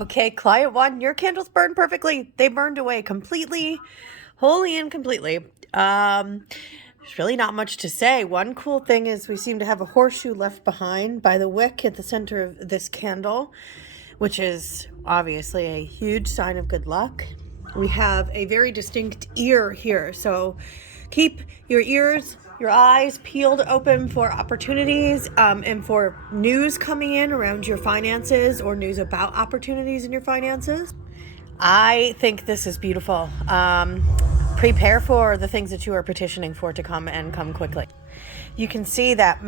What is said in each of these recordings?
Okay, client one, your candles burned perfectly. They burned away completely, wholly and completely. There's really not much to say. One cool thing is we seem to have a horseshoe left behind by the wick at the center of this candle, which is obviously a huge sign of good luck. We have a very distinct ear here, so keep your ears, your eyes peeled open for opportunities and for news coming in around your finances or news about opportunities in your finances. I think this is beautiful. Prepare for the things that you are petitioning for to come and come quickly. You can see that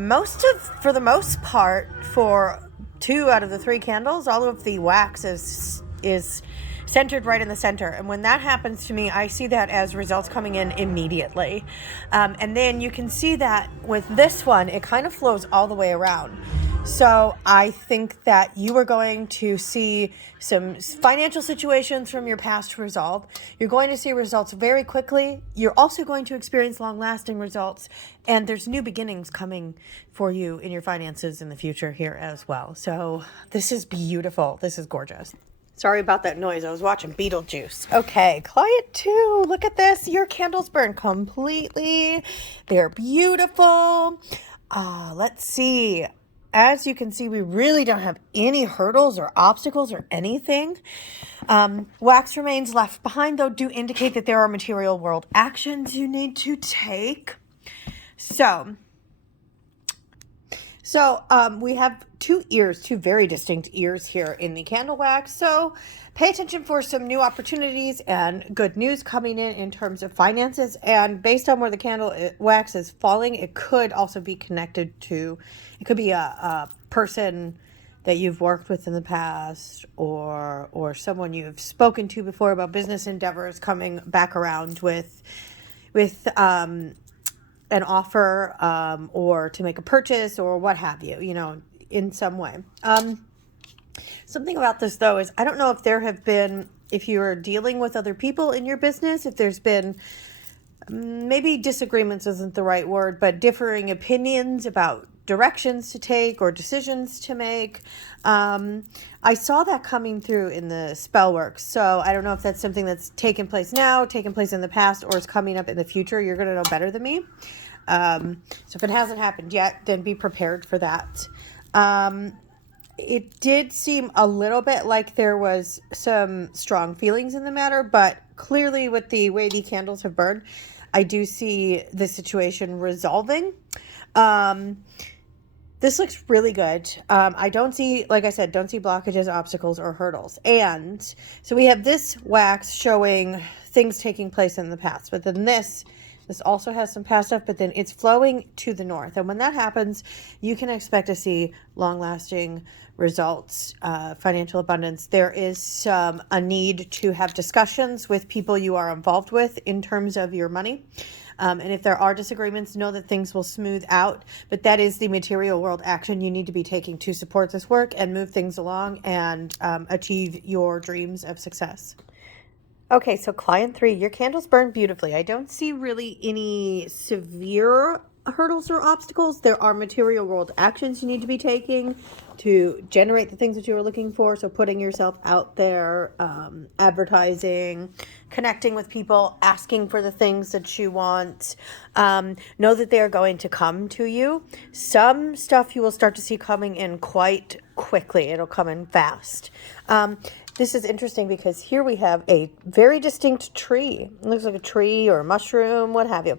for the most part, for 2 out of the 3 candles, all of the wax is centered right in the center. And when that happens to me, I see that as results coming in immediately. And then you can see that with this one, it kind of flows all the way around. So I think that you are going to see some financial situations from your past resolve. You're going to see results very quickly. You're also going to experience long-lasting results. And there's new beginnings coming for you in your finances in the future here as well. So this is beautiful. This is gorgeous. Sorry about that noise. I was watching Beetlejuice. Okay, client 2, look at this. Your candles burn completely. They're beautiful. Let's see. As you can see, we really don't have any hurdles or obstacles or anything. Wax remains left behind, though, do indicate that there are material world actions you need to take. So we have 2 ears, 2 very distinct ears here in the candle wax. So pay attention for some new opportunities and good news coming in terms of finances. And based on where the candle wax is falling, it could also be connected to, it could be a person that you've worked with in the past or someone you've spoken to before about business endeavors coming back around with an offer or to make a purchase or what have you, in some way. Something about this, though, is I don't know if you're dealing with other people in your business, if there's been maybe disagreements isn't the right word, but differing opinions about directions to take or decisions to make. I saw that coming through in the spell work. So I don't know if that's something that's taken place now, taken place in the past, or is coming up in the future. You're going to know better than me. So if it hasn't happened yet, then be prepared for that. It did seem a little bit like there was some strong feelings in the matter, but clearly with the way the candles have burned, I do see the situation resolving. This looks really good. I don't see, like I said, don't see blockages, obstacles, or hurdles. And so we have this wax showing things taking place in the past, but then this also has some past stuff, but then it's flowing to the north. And when that happens, you can expect to see long-lasting results, financial abundance. There is a need to have discussions with people you are involved with in terms of your money. And if there are disagreements, know that things will smooth out. But that is the material world action you need to be taking to support this work and move things along and achieve your dreams of success. Okay, so client 3, your candles burn beautifully. I don't see really any severe hurdles or obstacles. There are material world actions you need to be taking to generate the things that you are looking for. So putting yourself out there, advertising, connecting with people, asking for the things that you want. Know that they are going to come to you. Some stuff you will start to see coming in quite quickly. It'll come in fast. This is interesting because here we have a very distinct tree. It looks like a tree or a mushroom, what have you.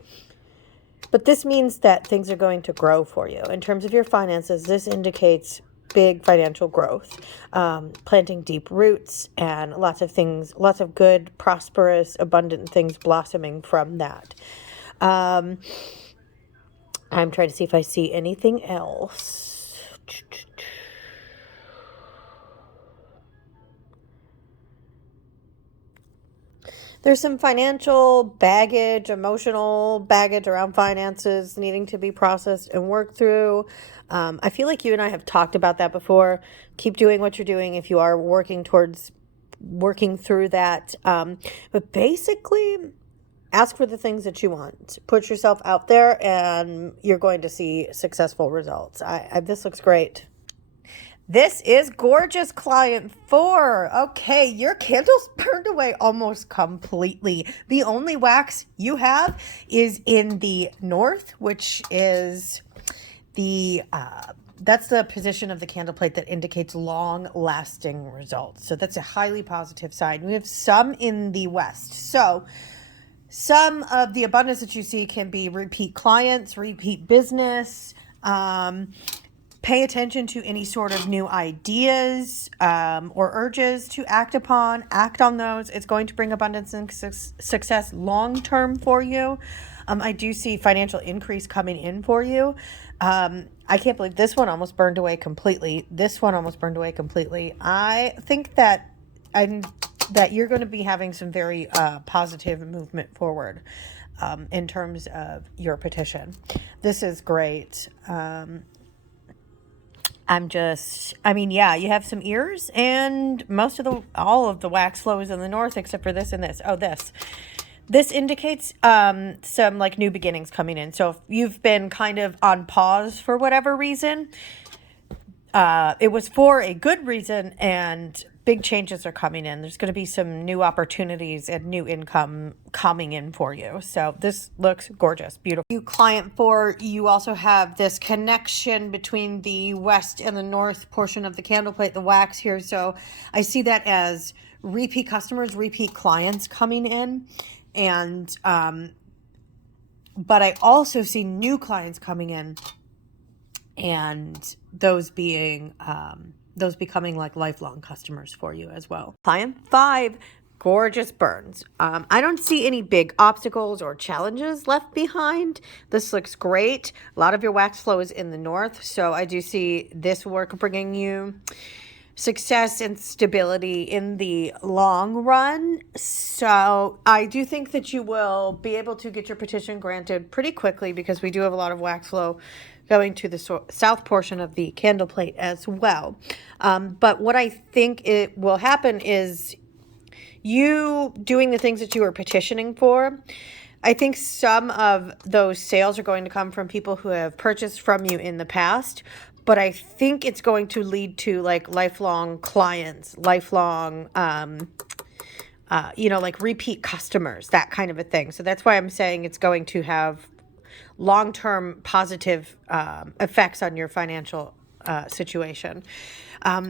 But this means that things are going to grow for you. In terms of your finances, this indicates big financial growth, planting deep roots and lots of good, prosperous, abundant things blossoming from that. I'm trying to see if I see anything else. There's some financial baggage, emotional baggage around finances needing to be processed and worked through. I feel like you and I have talked about that before. Keep doing what you're doing if you are working towards working through that. But basically, ask for the things that you want. Put yourself out there and you're going to see successful results. This looks great. This is gorgeous, client 4. Okay, your candles burned away almost completely. The only wax you have is in the north, which is the that's the position of the candle plate that indicates long lasting results. So that's a highly positive sign. We have some in the west. So some of the abundance that you see can be repeat clients, repeat business. Pay attention to any sort of new ideas or urges to act upon. Act on those. It's going to bring abundance and success long term for you. I do see financial increase coming in for you. I can't believe this one almost burned away completely. This one almost burned away completely. I think that you're going to be having some very positive movement forward in terms of your petition. This is great. Yeah, you have some ears, and all of the wax flow is in the north except for this and this. Oh, this indicates some like new beginnings coming in. So if you've been kind of on pause for whatever reason, it was for a good reason, and big changes are coming in. There's going to be some new opportunities and new income coming in for you. So this looks gorgeous, beautiful. You client 4, you also have this connection between the west and the north portion of the candle plate, the wax here. So I see that as repeat customers, repeat clients coming in. And, but I also see new clients coming in, and those becoming like lifelong customers for you as well. Client 5, gorgeous burns. I don't see any big obstacles or challenges left behind. This looks great. A lot of your wax flow is in the north, so I do see this work bringing you success and stability in the long run. So I do think that you will be able to get your petition granted pretty quickly, because we do have a lot of wax flow going to the south portion of the candle plate as well. But what I think it will happen is you doing the things that you were petitioning for. I think some of those sales are going to come from people who have purchased from you in the past, but I think it's going to lead to like lifelong clients, lifelong, like repeat customers, that kind of a thing. So that's why I'm saying it's going to have long-term positive effects on your financial situation.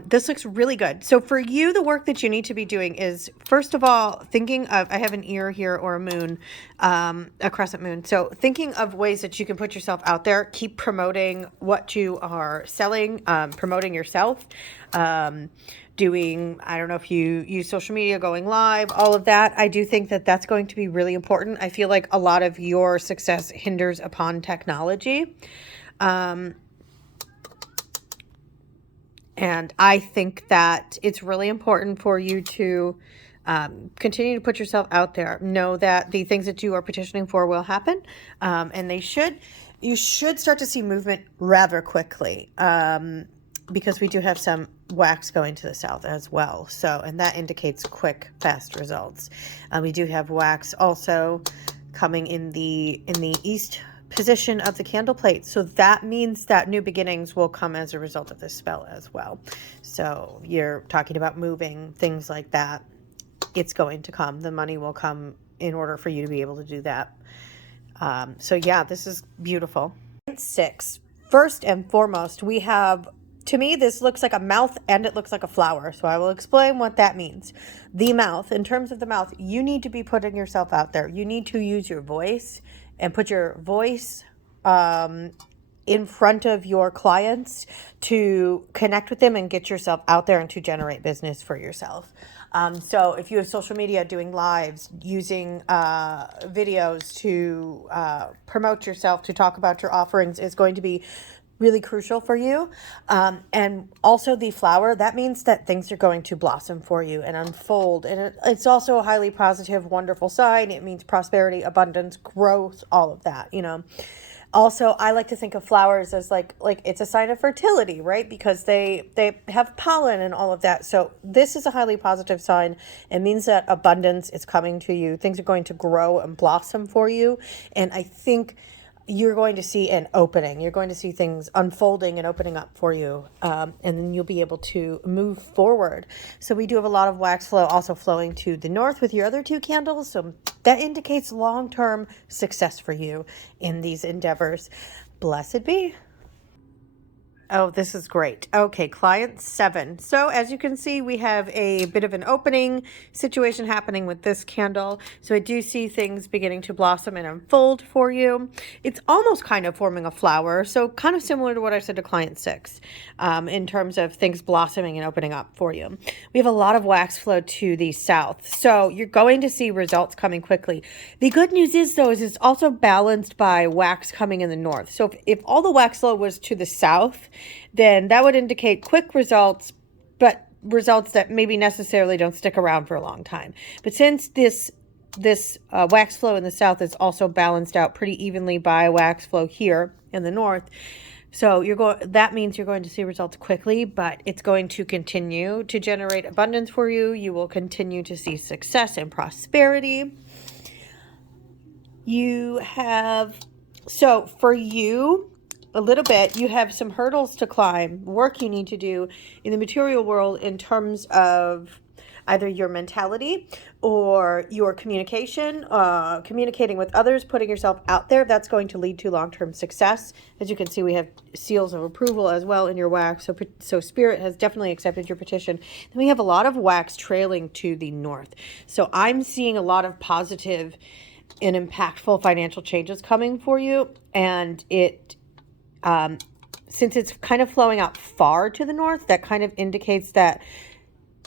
This looks really good. So for you, the work that you need to be doing is, first of all, thinking of, I have an ear here or a moon, a crescent moon. So thinking of ways that you can put yourself out there, keep promoting what you are selling, promoting yourself, doing, I don't know if you use social media, going live, all of that. I do think that that's going to be really important. I feel like a lot of your success hinders upon technology. And I think that it's really important for you to continue to put yourself out there. Know that the things that you are petitioning for will happen, and you should start to see movement rather quickly, because we do have some wax going to the south as well. So, and that indicates quick, fast results. We do have wax also coming in the east position of the candle plate. So that means that new beginnings will come as a result of this spell as well. So you're talking about moving, things like that. It's going to come. The money will come in order for you to be able to do that. So yeah, this is beautiful. 6. First and foremost, we have, to me, this looks like a mouth and it looks like a flower. So I will explain what that means. The mouth, in terms of the mouth, you need to be putting yourself out there. You need to use your voice and put your voice in front of your clients to connect with them and get yourself out there and to generate business for yourself. So if you have social media, doing lives, using videos to promote yourself, to talk about your offerings, is going to be really crucial for you. And also the flower, that means that things are going to blossom for you and unfold. And it's also a highly positive, wonderful sign. It means prosperity, abundance, growth, all of that, Also, I like to think of flowers as like it's a sign of fertility, right? Because they have pollen and all of that. So this is a highly positive sign. It means that abundance is coming to you. Things are going to grow and blossom for you. And I think you're going to see an opening. You're going to see things unfolding and opening up for you. And then you'll be able to move forward. So we do have a lot of wax flow also flowing to the north with your other two candles. So that indicates long-term success for you in these endeavors. Blessed be. Oh, this is great. Okay, client 7. So as you can see, we have a bit of an opening situation happening with this candle. So I do see things beginning to blossom and unfold for you. It's almost kind of forming a flower. So kind of similar to what I said to client 6 in terms of things blossoming and opening up for you. We have a lot of wax flow to the south. So you're going to see results coming quickly. The good news is, though, is it's also balanced by wax coming in the north. So if all the wax flow was to the south, then that would indicate quick results, but results that maybe necessarily don't stick around for a long time. But since this wax flow in the south is also balanced out pretty evenly by wax flow here in the north, so that means you're going to see results quickly, but it's going to continue to generate abundance for you. You will continue to see success and prosperity. So for you, a little bit, you have some hurdles to climb, work you need to do in the material world in terms of either your mentality or your communication, communicating with others, putting yourself out there. That's going to lead to long-term success. As you can see, we have seals of approval as well in your wax. So Spirit has definitely accepted your petition. Then we have a lot of wax trailing to the north. So I'm seeing a lot of positive and impactful financial changes coming for you. And since it's kind of flowing out far to the north, that kind of indicates that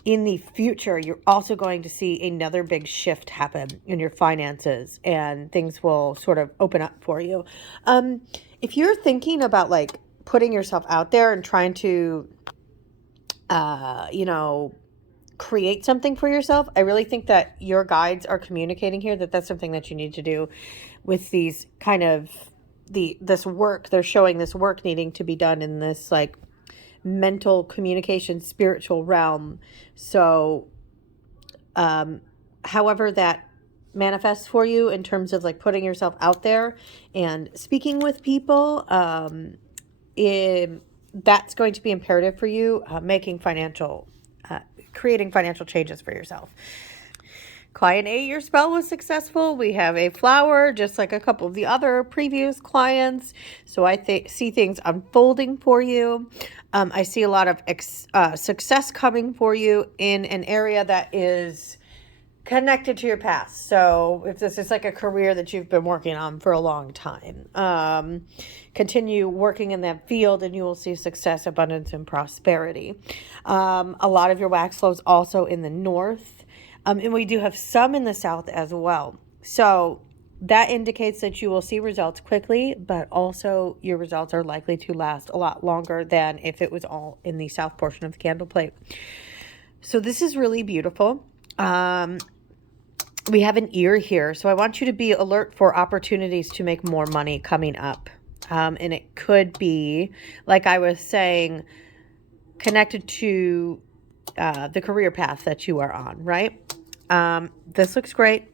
in the future, you're also going to see another big shift happen in your finances and things will sort of open up for you. If you're thinking about like putting yourself out there and trying to, create something for yourself, I really think that your guides are communicating here that that's something that you need to do with these kind of this work. They're showing this work needing to be done in this like mental communication, spiritual realm. So, however that manifests for you in terms of like putting yourself out there and speaking with people, that's going to be imperative for you, creating financial changes for yourself. Client 8, your spell was successful. We have a flower, just like a couple of the other previous clients. So I see things unfolding for you. I see a lot of success coming for you in an area that is connected to your past. So if this is like a career that you've been working on for a long time, continue working in that field and you will see success, abundance, and prosperity. A lot of your wax flows also in the north. And we do have some in the south as well. So that indicates that you will see results quickly, but also your results are likely to last a lot longer than if it was all in the south portion of the candle plate. So this is really beautiful. We have an ear here. So I want you to be alert for opportunities to make more money coming up. And it could be, like I was saying, connected to the career path that you are on, right? This looks great.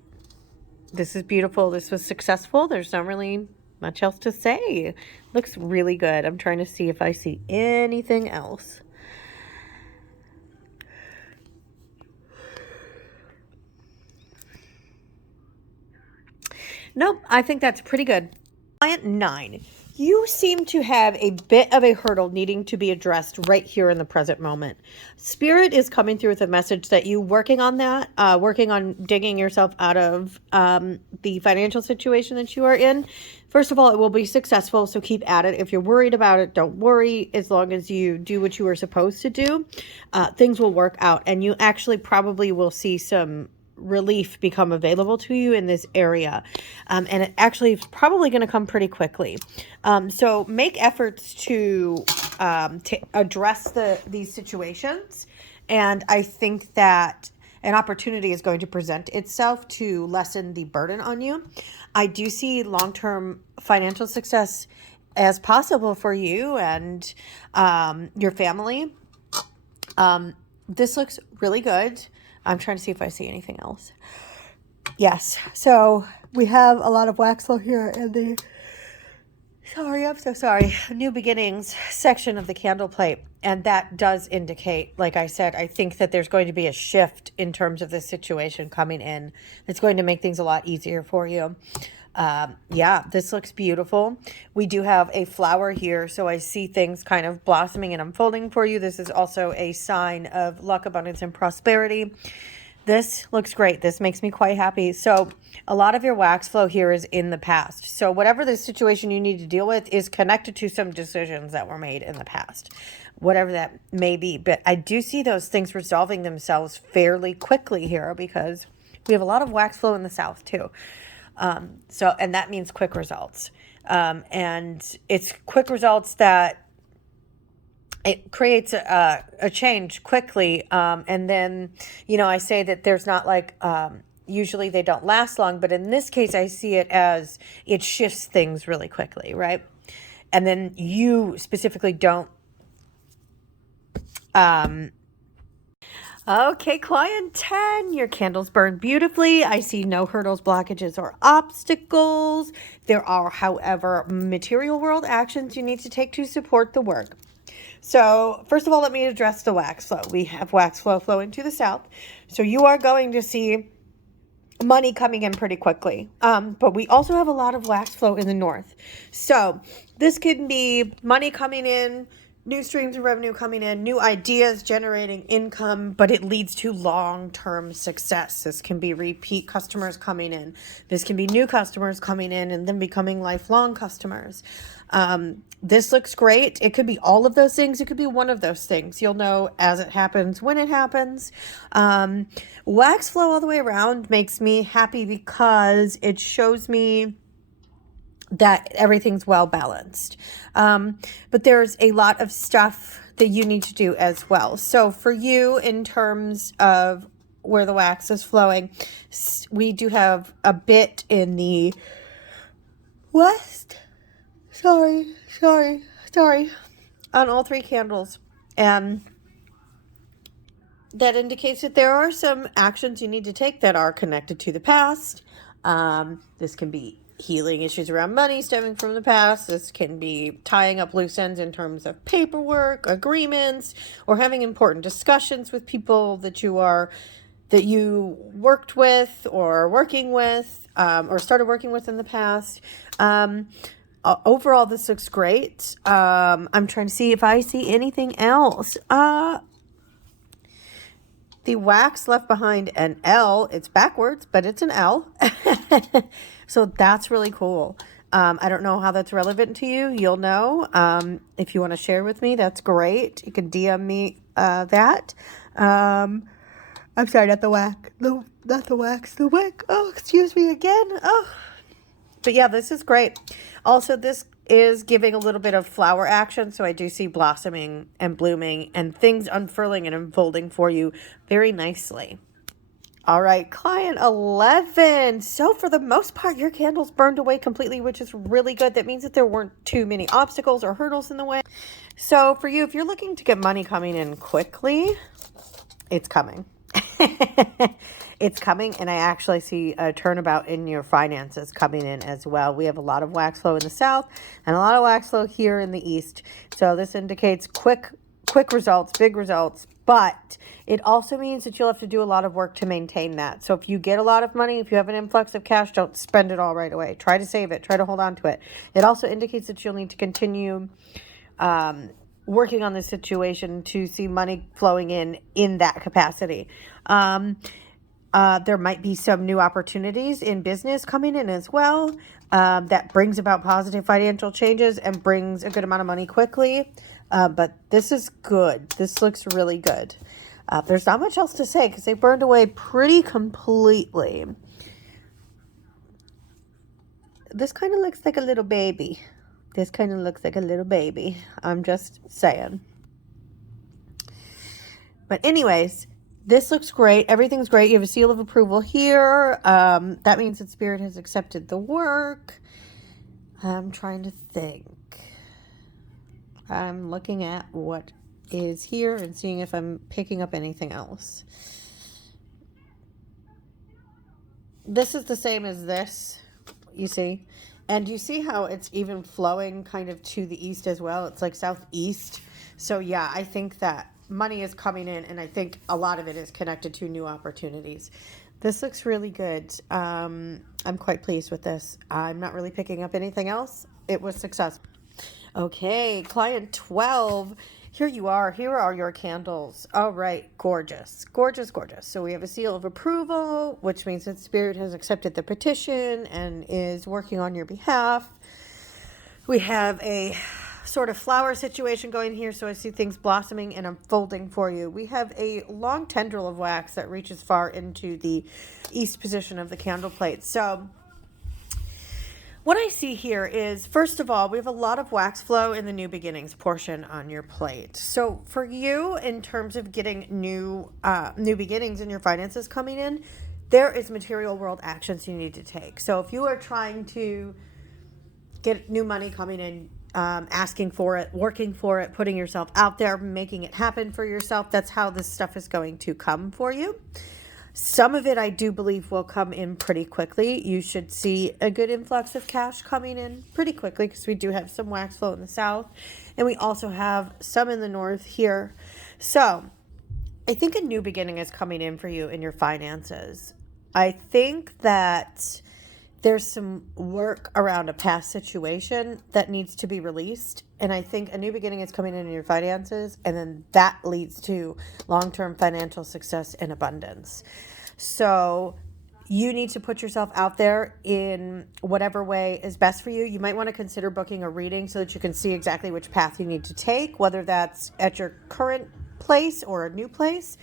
This is beautiful. This was successful. There's not really much else to say. Looks really good. I'm trying to see if I see anything else. Nope, I think that's pretty good. Client 9. You seem to have a bit of a hurdle needing to be addressed right here in the present moment. Spirit is coming through with a message that you working on that, working on digging yourself out of the financial situation that you are in. First of all, it will be successful, so keep at it. If you're worried about it, don't worry. As long as you do what you were supposed to do, things will work out. And you actually probably will see some relief become available to you in this area. And it actually is probably going to come pretty quickly. So make efforts to address these situations. And I think that an opportunity is going to present itself to lessen the burden on you. I do see long-term financial success as possible for you and your family. This looks really good. I'm trying to see if I see anything else. Yes. So we have a lot of wax flow here in the Sorry, I'm so sorry. New beginnings section of the candle plate. And that does indicate, like I said, I think that there's going to be a shift in terms of this situation coming in. It's going to make things a lot easier for you. Yeah, this looks beautiful. We do have a flower here, so I see things kind of blossoming and unfolding for you. This is also a sign of luck, abundance, and prosperity. This looks great. This makes me quite happy. So a lot of your wax flow here is in the past. So whatever the situation you need to deal with is connected to some decisions that were made in the past, whatever that may be. But I do see those things resolving themselves fairly quickly here because we have a lot of wax flow in the south too. And that means quick results. And it's quick results that it creates a change quickly. And then, I say that there's not like, usually they don't last long, but in this case, I see it as it shifts things really quickly, right? And then you specifically don't. Okay, client 10, your candles burn beautifully. I see no hurdles, blockages, or obstacles. There are, however, material world actions you need to take to support the work. So first of all, let me address the wax flow. We have wax flow flowing to the south. So you are going to see money coming in pretty quickly. But we also have a lot of wax flow in the north. So this could be money coming in, new streams of revenue coming in, new ideas generating income, but it leads to long-term success. This can be repeat customers coming in. This can be new customers coming in and then becoming lifelong customers. This looks great. It could be all of those things. It could be one of those things. You'll know as it happens, when it happens. Wax flow all the way around makes me happy because it shows me that everything's well balanced. But there's a lot of stuff that you need to do as well. So for you, in terms of where the wax is flowing, we do have a bit in the west. Sorry. On all three candles. And that indicates that there are some actions you need to take that are connected to the past. This can be healing issues around money stemming from the past. This can be tying up loose ends in terms of paperwork, agreements, or having important discussions with people that you worked with or working with, or started working with in the past. Overall, this looks great. I'm trying to see if I see anything else. The wax left behind an L. It's backwards, but it's an L. So that's really cool. I don't know how that's relevant to you. You'll know. If you want to share with me, that's great. You can DM me that. I'm sorry, not the wax. Not the wax. The wick. Oh, excuse me again. Oh. But yeah, this is great. Also, this is giving a little bit of flower action. So I do see blossoming and blooming and things unfurling and unfolding for you very nicely. All right, client 11. So for the most part, your candles burned away completely, which is really good. That means that there weren't too many obstacles or hurdles in the way. So for you, if you're looking to get money coming in quickly, it's coming. It's coming, and I actually see a turnabout in your finances coming in as well. We have a lot of wax flow in the south and a lot of wax flow here in the east. So this indicates quick results, big results, but it also means that you'll have to do a lot of work to maintain that. So if you get a lot of money, if you have an influx of cash, don't spend it all right away. Try to save it. Try to hold on to it. It also indicates that you'll need to continue working on this situation to see money flowing in that capacity. There might be some new opportunities in business coming in as well. That brings about positive financial changes and brings a good amount of money quickly. But this is good. This looks really good. There's not much else to say because they burned away pretty completely. This kind of looks like a little baby. I'm just saying. But anyways, this looks great. Everything's great. You have a seal of approval here. That means that Spirit has accepted the work. I'm trying to think. I'm looking at what is here and seeing if I'm picking up anything else. This is the same as this, you see. And you see how it's even flowing kind of to the east as well? It's like southeast. So yeah, I think that money is coming in, and I think a lot of it is connected to new opportunities. This looks really good. I'm quite pleased with this. I'm not really picking up anything else. It was successful. Okay, client 12. Here you are. Here are your candles. All right, gorgeous, gorgeous, gorgeous. So we have a seal of approval, which means that Spirit has accepted the petition and is working on your behalf. We have a sort of flower situation going here, so I see things blossoming and unfolding for you. We have a long tendril of wax that reaches far into the east position of the candle plate. So what I see here is, first of all, we have a lot of wax flow in the new beginnings portion on your plate. So for you, in terms of getting new beginnings in your finances coming in, there is material world actions you need to take. So if you are trying to get new money coming in, asking for it, working for it, putting yourself out there, making it happen for yourself, that's how this stuff is going to come for you. Some of it I do believe will come in pretty quickly. You should see a good influx of cash coming in pretty quickly because we do have some wax flow in the south, and we also have some in the north here. So I think a new beginning is coming in for you in your finances. I think that there's some work around a past situation that needs to be released. And I think a new beginning is coming in your finances, and then that leads to long-term financial success and abundance. So you need to put yourself out there in whatever way is best for you. You might want to consider booking a reading so that you can see exactly which path you need to take, whether that's at your current place or a new place.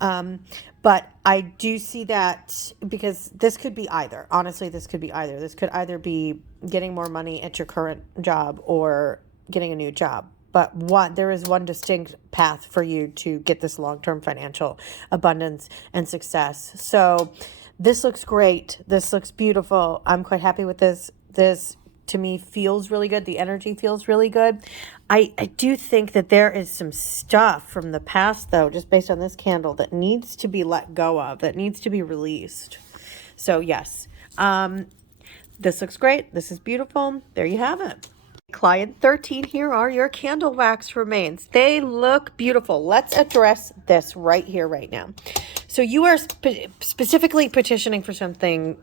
But I do see that, because this could be either. Honestly, this could be either. This could either be getting more money at your current job or getting a new job. But there is one distinct path for you to get this long-term financial abundance and success. So this looks great. This looks beautiful. I'm quite happy with this. This, to me, feels really good. The energy feels really good. I do think that there is some stuff from the past, though, just based on this candle, that needs to be let go of, that needs to be released. So yes, this looks great. This is beautiful. There you have it. Client 13, here are your candle wax remains. They look beautiful. Let's address this right here, right now. So you are specifically petitioning for something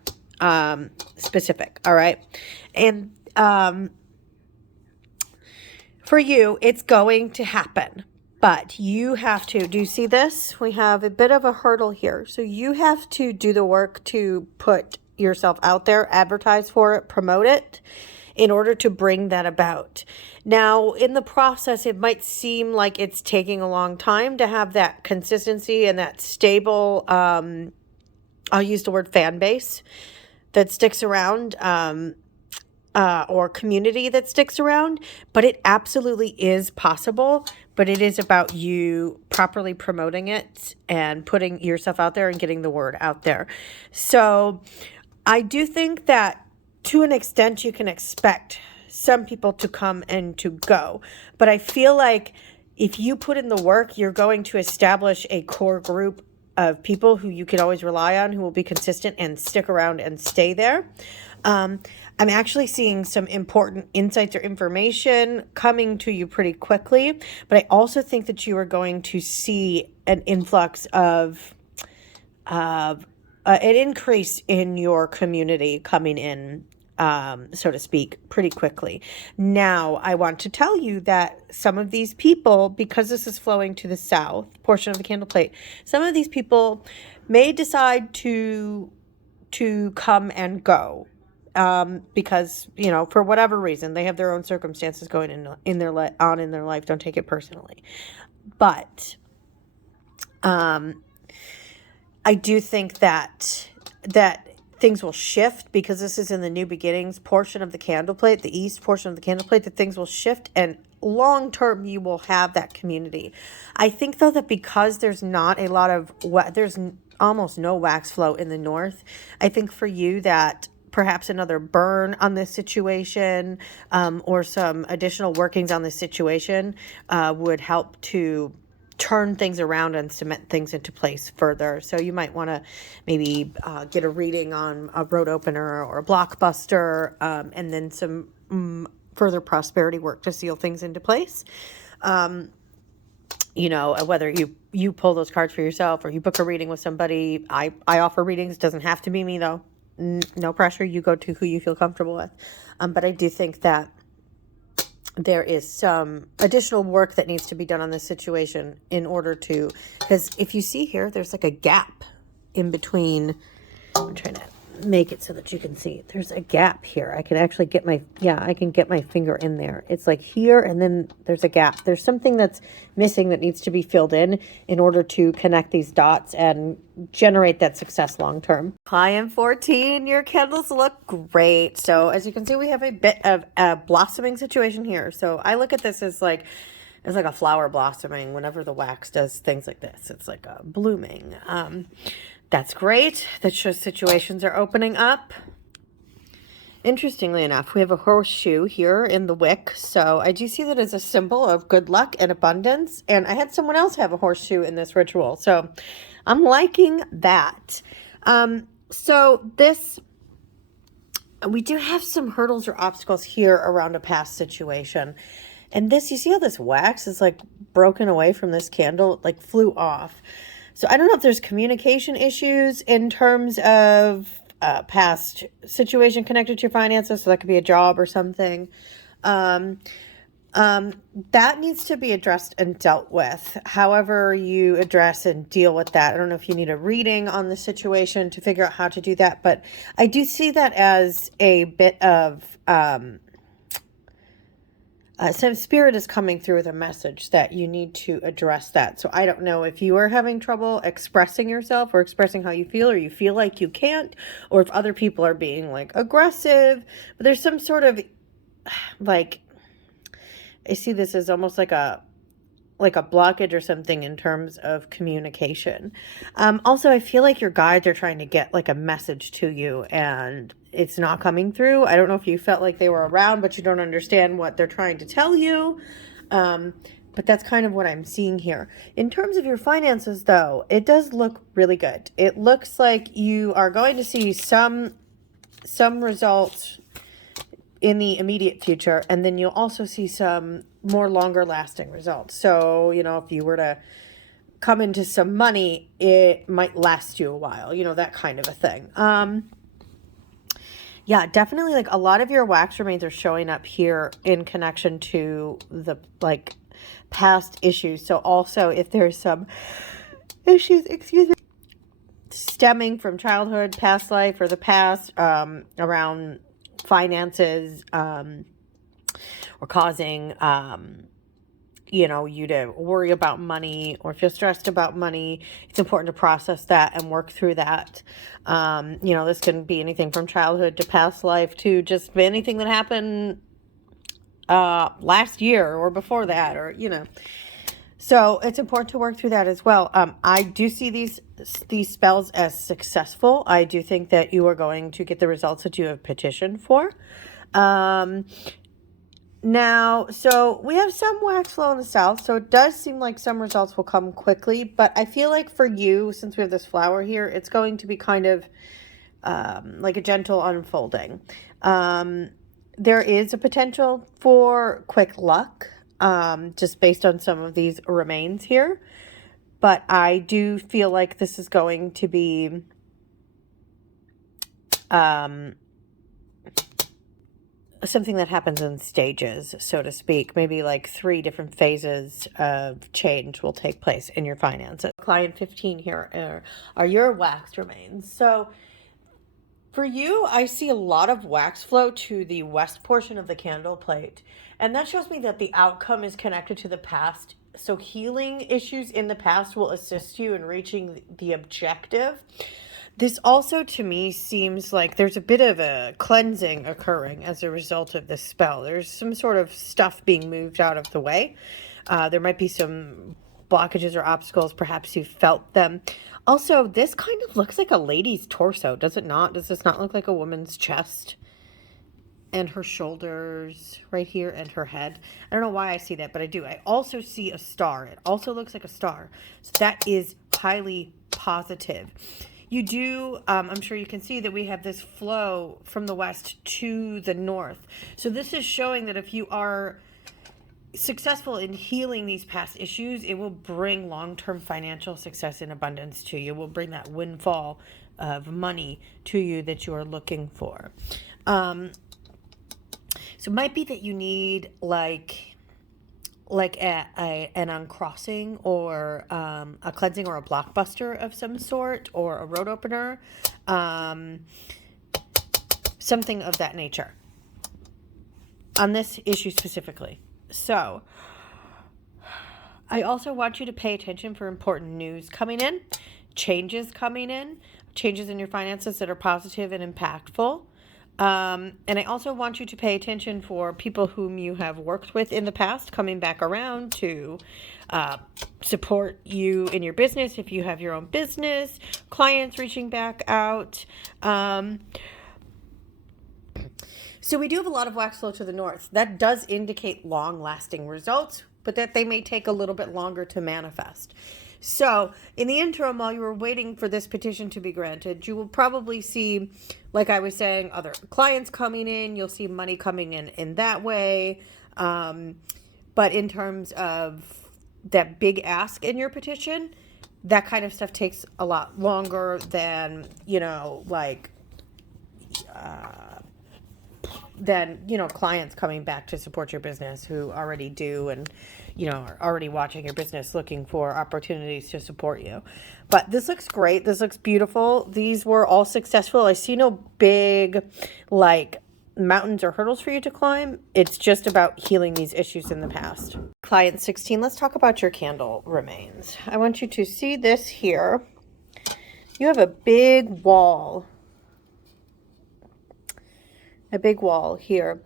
specific, all right? And for you, it's going to happen, but you have to, do you see this? We have a bit of a hurdle here. So you have to do the work to put yourself out there, advertise for it, promote it, in order to bring that about. Now, in the process, it might seem like it's taking a long time to have that consistency and that stable, I'll use the word fan base that sticks around, or community that sticks around, but it absolutely is possible. But it is about you properly promoting it and putting yourself out there and getting the word out there. So I do think that to an extent you can expect some people to come and to go, but I feel like if you put in the work, you're going to establish a core group of people who you can always rely on, who will be consistent and stick around and stay there. I'm actually seeing some important insights or information coming to you pretty quickly, but I also think that you are going to see an influx of an increase in your community coming in, so to speak, pretty quickly. Now, I want to tell you that some of these people, because this is flowing to the south portion of the candle plate, some of these people may decide to come and go. Because, for whatever reason, they have their own circumstances going in their life. Don't take it personally. But I do think that things will shift, because this is in the new beginnings portion of the candle plate, the east portion of the candle plate, that things will shift, and long term you will have that community. I think, though, that because there's not a lot of there's almost no wax flow in the north, I think for you that perhaps another burn on this situation, or some additional workings on this situation would help to turn things around and cement things into place further. So you might want to maybe get a reading on a road opener or a blockbuster, and then some further prosperity work to seal things into place. You know, whether you pull those cards for yourself or you book a reading with somebody. I offer readings. Doesn't have to be me, though. No pressure. You go to who you feel comfortable with. But I do think that there is some additional work that needs to be done on this situation in order to, because if you see here, there's like a gap in between. I'm trying to make it so that you can see. There's a gap here. I can actually get I can get my finger in there. It's like here, and then there's a gap. There's something that's missing that needs to be filled in order to connect these dots and generate that success long term. Client 14, your candles look great. So as you can see, we have a bit of a blossoming situation here. So I look at this as like, it's like a flower blossoming whenever the wax does things like this. It's like a blooming. That's great. That shows situations are opening up. Interestingly enough, we have a horseshoe here in the wick. So I do see that as a symbol of good luck and abundance. And I had someone else have a horseshoe in this ritual. So I'm liking that. So this, we do have some hurdles or obstacles here around a past situation. And this, you see how this wax is like broken away from this candle? It like flew off. So I don't know if there's communication issues in terms of past situation connected to your finances. So that could be a job or something. That needs to be addressed and dealt with. However you address and deal with that. I don't know if you need a reading on the situation to figure out how to do that. But I do see that as a bit of... some spirit is coming through with a message that you need to address that. So I don't know if you are having trouble expressing yourself or expressing how you feel, or you feel like you can't, or if other people are being like aggressive, but there's some sort of like, I see this as almost like a blockage or something in terms of communication. Also, I feel like your guides are trying to get like a message to you and it's not coming through. I don't know if you felt like they were around, but you don't understand what they're trying to tell you. But that's kind of what I'm seeing here. In terms of your finances, though, it does look really good. It looks like you are going to see some results in the immediate future, and then you'll also see some more longer lasting results. So, you know, if you were to come into some money, it might last you a while, you know, that kind of a thing. Yeah, definitely like a lot of your wax remains are showing up here in connection to the like past issues. So also if there's some issues, stemming from childhood, past life, or the past, around finances, or causing, you know, you to worry about money, or if you're stressed about money, it's important to process that and work through that. You know, this can be anything from childhood to past life to just anything that happened last year or before that, or, you know. So it's important to work through that as well. I do see these spells as successful. I do think that you are going to get the results that you have petitioned for. Now, so we have some wax flow in the south, so it does seem like some results will come quickly, but I feel like for you, since we have this flower here, it's going to be kind of like a gentle unfolding. There is a potential for quick luck, just based on some of these remains here, but I do feel like this is going to be something that happens in stages, so to speak. Maybe like 3 different phases of change will take place in your finances. Client 15 here are your wax remains. So for you, I see a lot of wax flow to the west portion of the candle plate. And that shows me that the outcome is connected to the past. So healing issues in the past will assist you in reaching the objective. This also, to me, seems like there's a bit of a cleansing occurring as a result of this spell. There's some sort of stuff being moved out of the way. There might be some blockages or obstacles. Perhaps you felt them. Also, this kind of looks like a lady's torso, does it not? Does this not look like a woman's chest? and her shoulders right here and her head. I don't know why I see that, but I do. I also see a star. It also looks like a star. So that is highly positive. You do, I'm sure you can see that we have this flow from the west to the north. So this is showing that if you are successful in healing these past issues, it will bring long-term financial success and abundance to you. It will bring that windfall of money to you that you are looking for. So it might be that you need like an uncrossing or a cleansing or a blockbuster of some sort, or a road opener, something of that nature on this issue specifically. So I also want you to pay attention for important news coming in, changes in your finances that are positive and impactful. And I also want you to pay attention for people whom you have worked with in the past coming back around to support you in your business. If you have your own business, clients reaching back out. So we do have a lot of wax flow to the north. That does indicate long-lasting results, but that they may take a little bit longer to manifest. So in the interim, while you were waiting for this petition to be granted, you will probably see, like I was saying, other clients coming in. You'll see money coming in that way. But in terms of that big ask in your petition, that kind of stuff takes a lot longer than, clients coming back to support your business who already do and, are already watching your business looking for opportunities to support you. But this looks great. This looks beautiful. These were all successful. I see no big, mountains or hurdles for you to climb. It's just about healing these issues in the past. Client 16, let's talk about your candle remains. I want you to see this here. You have a big wall here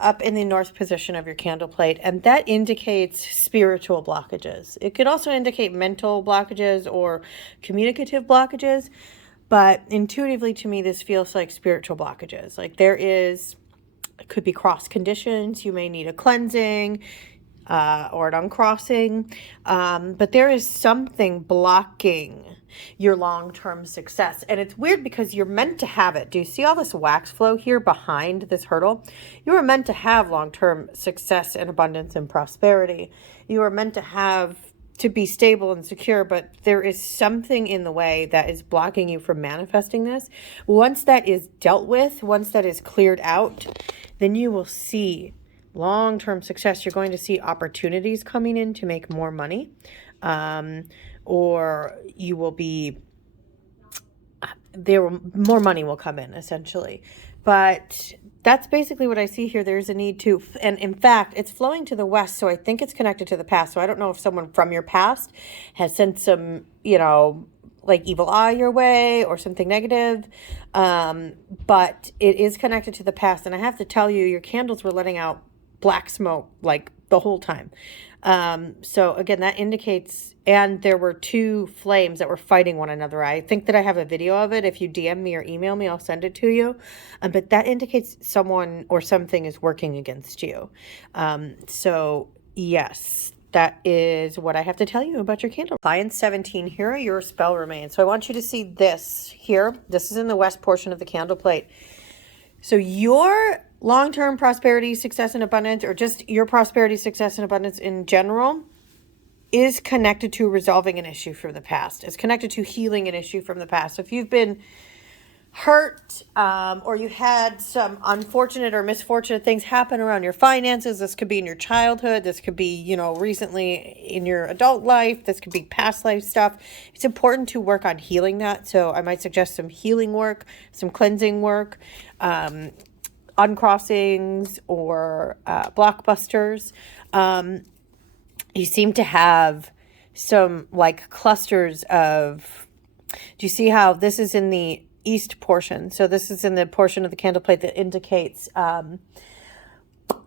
up in the north position of your candle plate, and that indicates spiritual blockages. It could also indicate mental blockages or communicative blockages, but intuitively to me this feels like spiritual blockages. Like it could be cross conditions. You may need a cleansing or an uncrossing, but there is something blocking your long-term success. And it's weird because you're meant to have it. Do you see all this wax flow here behind this hurdle? You are meant to have long-term success and abundance and prosperity. You are meant to be stable and secure, but there is something in the way that is blocking you from manifesting this. Once that is dealt with, once that is cleared out, then you will see long-term success. You're going to see opportunities coming in to make more money, or you will be more money will come in essentially. But that's basically what I see here. There's a need to, and in fact, it's flowing to the west, so I think it's connected to the past. So I don't know if someone from your past has sent some, evil eye your way or something negative, but it is connected to the past. And I have to tell you, your candles were letting out black smoke the whole time. So again, that indicates, and there were two flames that were fighting one another. I think that I have a video of it. If you DM me or email me, I'll send it to you. But that indicates someone or something is working against you. So yes, that is what I have to tell you about your candle. Client 17, here are your spell remains. So I want you to see this here. This is in the west portion of the candle plate. So your long-term prosperity, success, and abundance, or just your prosperity, success, and abundance in general, is connected to resolving an issue from the past. It's connected to healing an issue from the past. So if you've been hurt, or you had some unfortunate or misfortunate things happen around your finances, this could be in your childhood, this could be, recently in your adult life, this could be past life stuff. It's important to work on healing that. So I might suggest some healing work, some cleansing work, uncrossings or blockbusters. You seem to have some clusters of, do you see how this is in the east portion? So this is in the portion of the candle plate that indicates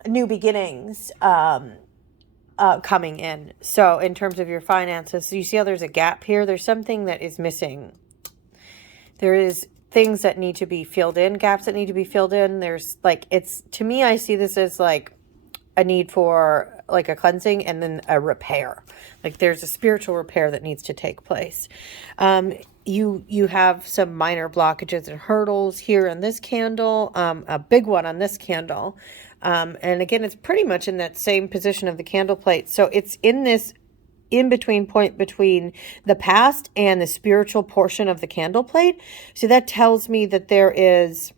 new beginnings coming in. So in terms of your finances, so you see how there's a gap here? There's something that is missing. things that need to be filled in, gaps that need to be filled in. There's like, to me, I see this as like a need for like a cleansing and then a repair. Like there's a spiritual repair that needs to take place. You have some minor blockages and hurdles here on this candle, a big one on this candle. And again, it's pretty much in that same position of the candle plate. So it's in this in-between point between the past and the spiritual portion of the candle plate. So that tells me that there is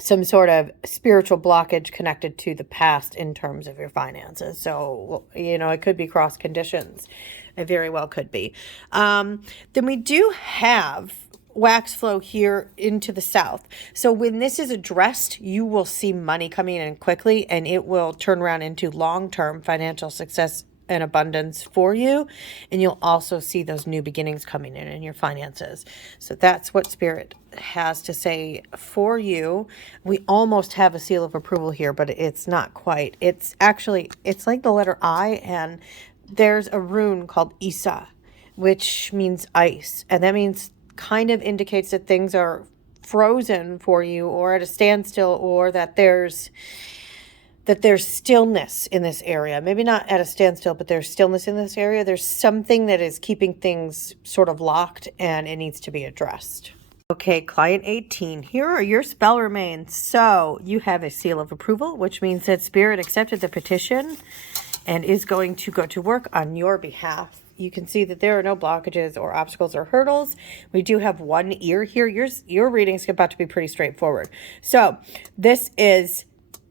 some sort of spiritual blockage connected to the past in terms of your finances. So, it could be cross conditions. It very well could be. Then we do have wax flow here into the south. So when this is addressed, you will see money coming in quickly, and it will turn around into long-term financial success and abundance for you. And you'll also see those new beginnings coming in your finances. So that's what Spirit has to say for you. We almost have a seal of approval here, but it's not quite. It's like the letter I, and there's a rune called Isa, which means ice. And that means kind of indicates that things are frozen for you or at a standstill, or that there's stillness in this area. Maybe not at a standstill, but there's stillness in this area. There's something that is keeping things sort of locked, and it needs to be addressed. Okay, client 18, here are your spell remains. So you have a seal of approval, which means that Spirit accepted the petition and is going to go to work on your behalf. You can see that there are no blockages or obstacles or hurdles. We do have one ear here. Your reading's about to be pretty straightforward. So this is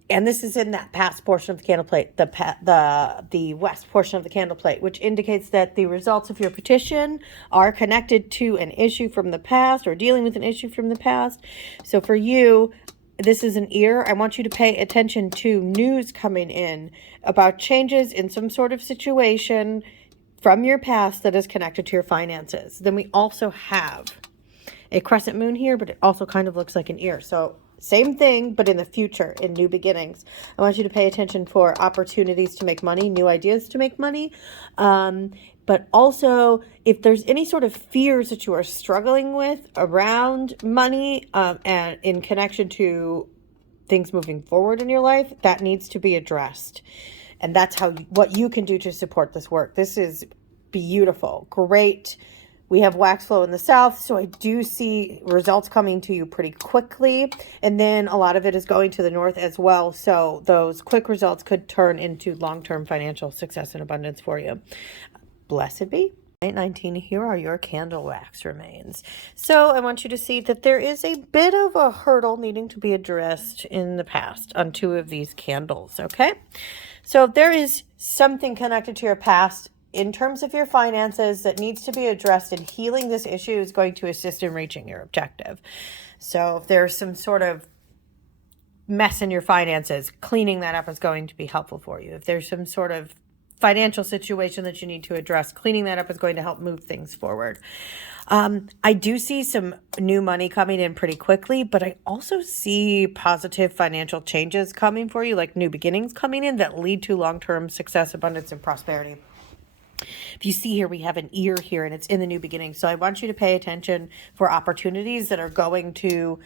in that past portion of the candle plate, the west portion of the candle plate, which indicates that the results of your petition are connected to an issue from the past or dealing with an issue from the past. So for you, this is an ear. I want you to pay attention to news coming in about changes in some sort of situation from your past that is connected to your finances. Then we also have a crescent moon here, but it also kind of looks like an ear. So same thing, but in the future, in new beginnings. I want you to pay attention for opportunities to make money, new ideas to make money. But also, if there's any sort of fears that you are struggling with around money and in connection to things moving forward in your life, that needs to be addressed. And that's what you can do to support this work. This is beautiful, great. We have wax flow in the south, so I do see results coming to you pretty quickly. And then a lot of it is going to the north as well. So those quick results could turn into long-term financial success and abundance for you. Blessed be. 19, here are your candle wax remains. So I want you to see that there is a bit of a hurdle needing to be addressed in the past on two of these candles, okay? So there is something connected to your past in terms of your finances that needs to be addressed, and healing this issue is going to assist in reaching your objective. So if there's some sort of mess in your finances, cleaning that up is going to be helpful for you. If there's some sort of financial situation that you need to address, cleaning that up is going to help move things forward. I do see some new money coming in pretty quickly, but I also see positive financial changes coming for you, like new beginnings coming in that lead to long-term success, abundance, and prosperity. If you see here, we have an ear here, and it's in the new beginning. So I want you to pay attention for opportunities that are going to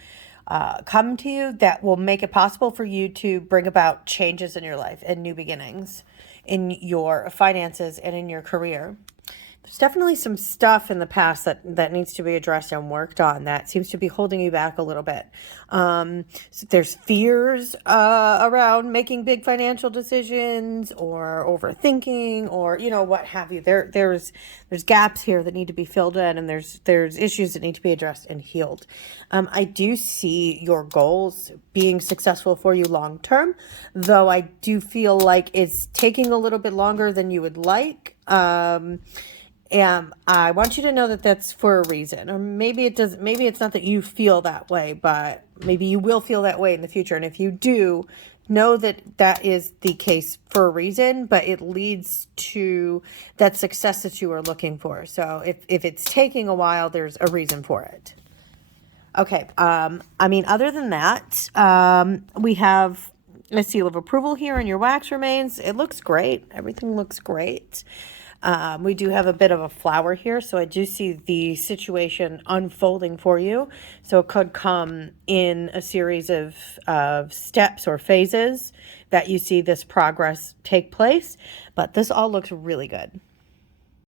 come to you that will make it possible for you to bring about changes in your life and new beginnings in your finances and in your career. There's definitely some stuff in the past that needs to be addressed and worked on that seems to be holding you back a little bit. So there's fears around making big financial decisions or overthinking or, what have you. There's gaps here that need to be filled in, and there's issues that need to be addressed and healed. I do see your goals being successful for you long term, though I do feel like it's taking a little bit longer than you would like. And I want you to know that that's for a reason, or maybe it does. Maybe it's not that you feel that way, but maybe you will feel that way in the future. And if you do, know that that is the case for a reason, but it leads to that success that you are looking for. So if it's taking a while, there's a reason for it. Okay. Other than that, we have a seal of approval here, and your wax remains. It looks great. Everything looks great. We do have a bit of a flower here, so I do see the situation unfolding for you. So it could come in a series of steps or phases that you see this progress take place, but this all looks really good.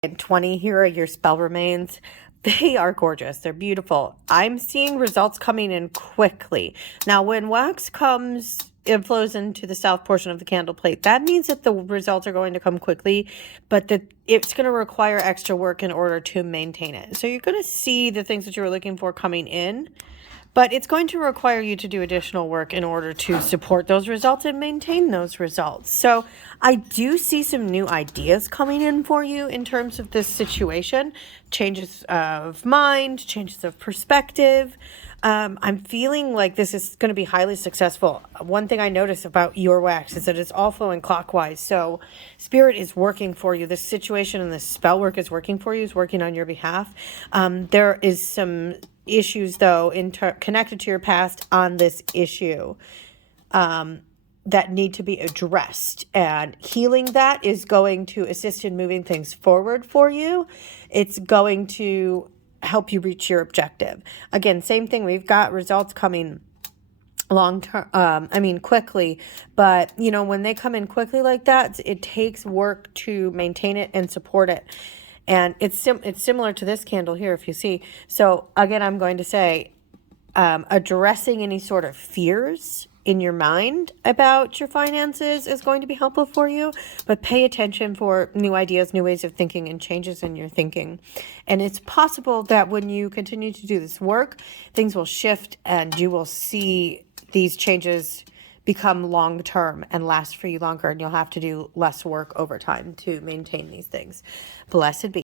And 20, here are your spell remains. They are gorgeous. They're beautiful. I'm seeing results coming in quickly. Now, when wax comes, it flows into the south portion of the candle plate. That means that the results are going to come quickly, but that it's going to require extra work in order to maintain it. So you're going to see the things that you were looking for coming in, but it's going to require you to do additional work in order to support those results and maintain those results. So I do see some new ideas coming in for you in terms of this situation. Changes of mind, changes of perspective. I'm feeling like this is going to be highly successful. One thing I notice about your wax is that it's all flowing clockwise. So Spirit is working for you. This situation and this spell work is working for you, is working on your behalf. There is some issues, though, connected to your past on this issue that need to be addressed. And healing that is going to assist in moving things forward for you. It's going to help you reach your objective. Again, same thing. We've got results coming quickly, but when they come in quickly like that, it takes work to maintain it and support it. And it's similar to this candle here, if you see. So again, I'm going to say, addressing any sort of fears in your mind about your finances is going to be helpful for you, but pay attention for new ideas, new ways of thinking, and changes in your thinking. And it's possible that when you continue to do this work, things will shift and you will see these changes become long-term and last for you longer, and you'll have to do less work over time to maintain these things. Blessed be.